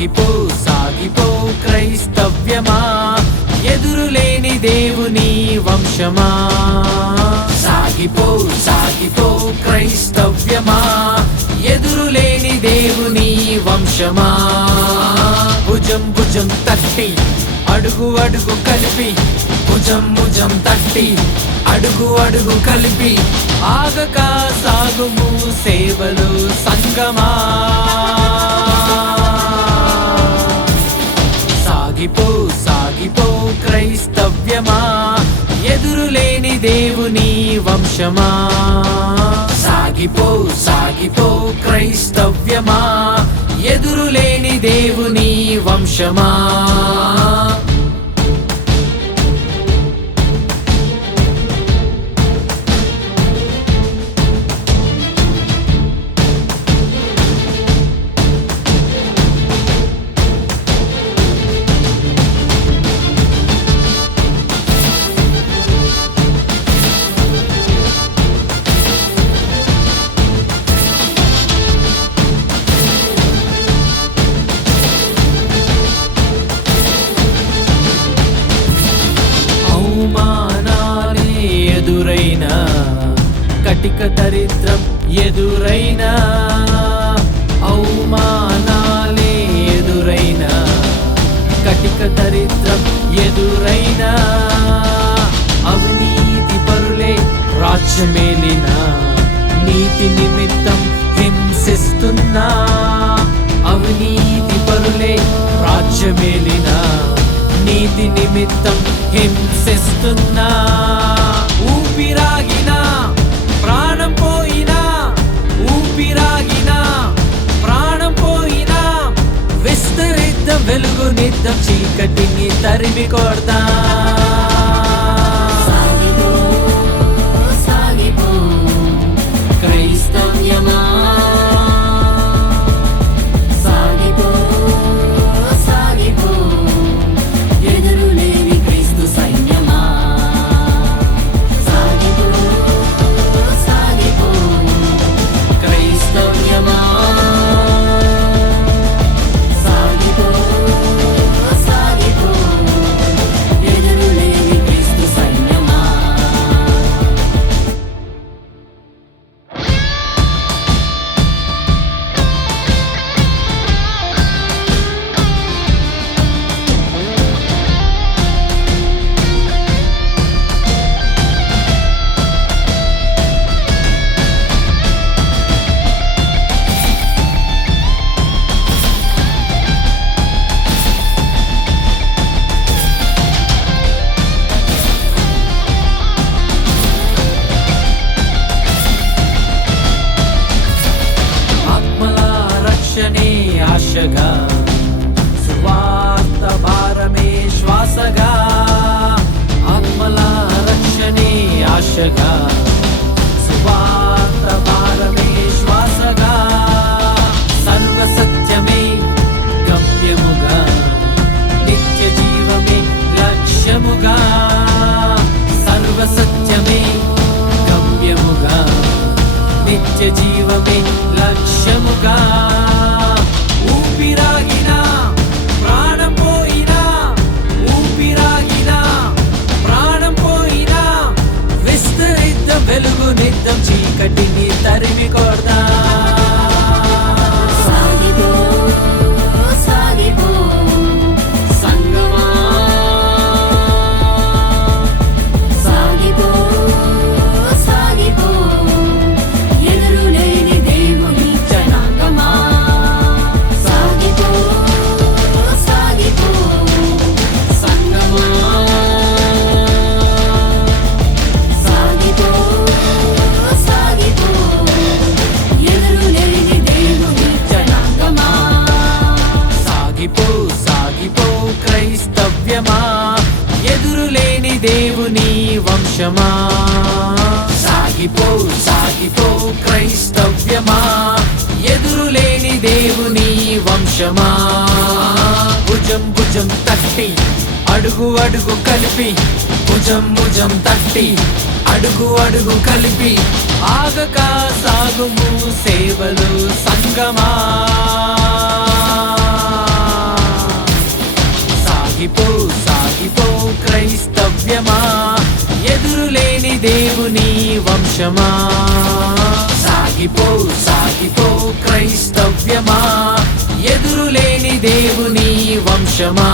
సాగిపో సాగిపో క్రైస్తవ్యమా, ఎదురులేని దేవుని వంశమా. సాగిపో సాగిపో క్రైస్తవ్యమా, ఎదురులేని దేవుని వంశమా. భుజం భుజం తట్టి అడుగు అడుగు కలిపి, భుజం భుజం తట్టి అడుగు అడుగు కలిపి, ఆగక సాగుము సేవలు సంగమా. సాగిపో సాగిపో క్రైస్తవ్యమా, ఎదురులేని దేవుని వంశమా. సాగిపో సాగిపో క్రైస్తవ్యమా, ఎదురులేని దేవుని వంశమా. అవమానాలే ఎదురైనా, కటిక దరిద్రం ఎదురైనా, అవమానాలే ఎదురైనా, కటిక దరిద్రం ఎదురైనా, అవినీతి పరులే రాజ్యమేలినా, నీతి నిమిత్తం హింసిస్తున్నా, అవినీతి పరులే రాజ్యమేలినా, నీతి నిమిత్తం హింసిస్తున్నా. ఊపిరాగినా ప్రాణం పోయినా, ఊపిరాగినా ప్రాణం పోయినా, విస్తరిద్దాం వెలుగునిద్దాం, చీకటిని తరిమి కొడదాం. క్రైస్తవ్యమా ఆశగా, సువార్త భారమే శ్వాసగా, ఆత్మల రక్షణే ఆశగా, సువార్త భారమే శ్వాసగా, సర్వ సత్యమే గమ్యముగా, నిత్య జీవమే లక్ష్యముగా, సర్వ సత్యమే గమ్యముగా, నిత్య జీవమే లక్ష్యముగా. ఊపిరాగినా ప్రాణం పోయినా, ఊపిరాగినా ప్రాణం పోయినా, విస్తరిద్దాం వెలుగునిద్దాం, చీకటిని తరిమి కొడదాం. ఎదురులేని దేవుని వంశమా. సాగిపో సాగిపో క్రైస్తవ్యమా, ఎదురులేని దేవుని వంశమా. భుజం భుజం తట్టి అడుగు అడుగు కలిపి, భుజం భుజం తట్టి అడుగు అడుగు కలిపి, ఆగక సాగుము సేవలు సంగమా. సాగిపో సాగిపో క్రైస్తవ్యమా ఎదురులేని దేవుని వంశమా సాగిపో సాగిపో క్రైస్తవ్యమా ఎదురులేని దేవుని వంశమా